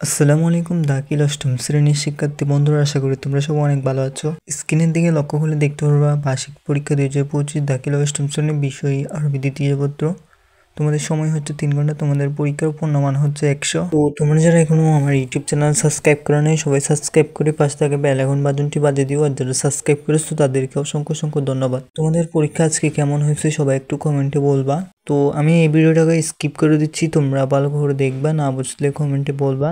আসসালামু আলাইকুম দাখিল অষ্টম শ্রেণীর শিক্ষার্থী বন্ধুরা, আশা করি তোমরা সবাই অনেক ভালো আছো। স্ক্রিনের দিকে লক্ষ্য করলে দেখতে পারবা বার্ষিক পরীক্ষা 2025 দাখিল অষ্টম শ্রেণীর বিষয় আরবি দ্বিতীয় পত্র। তোমাদের সময় হচ্ছে 3 ঘন্টা, তোমাদের পরীক্ষার পূর্ণমান হচ্ছে 100। তো তোমরা যারা এখনো আমার ইউটিউব চ্যানেল সাবস্ক্রাইব করা নেই, সবাই সাবস্ক্রাইব করে পাশে থাকা বেল আইকন বাটনটি বাজিয়ে দিও। আর যারা সাবস্ক্রাইব করেছো তাদেরকে অসংখ্য অসংখ্য ধন্যবাদ। তোমাদের পরীক্ষা আজকে কেমন হয়েছে সবাই একটু কমেন্টে বলবা। তো আমি এই ভিডিওটাকে স্কিপ করে দিচ্ছি, তোমরা ভালো করে দেখবা, না বুঝলে কমেন্টে বলবা।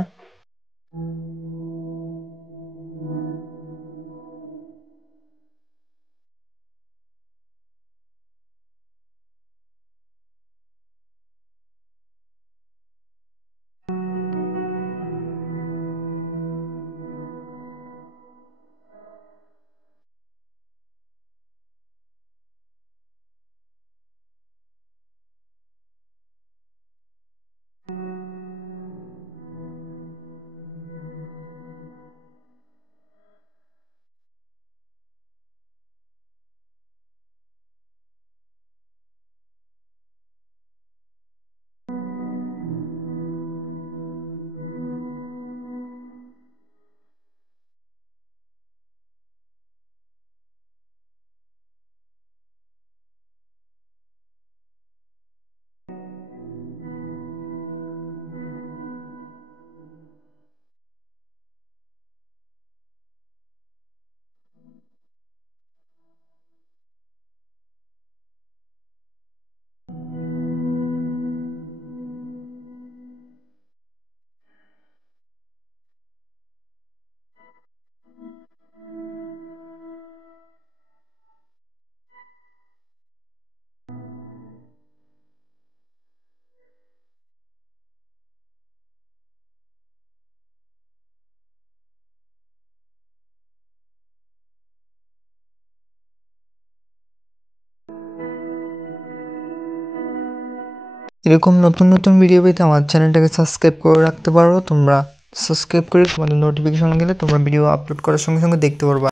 এরকম নতুন নতুন ভিডিও পেতে আমার চ্যানেলটাকে সাবস্ক্রাইব করে রাখতে পারো। তোমরা সাবস্ক্রাইব করে তোমাদের নোটিফিকেশন গেলে তোমরা ভিডিও আপলোড করার সঙ্গে সঙ্গে দেখতে পারবা।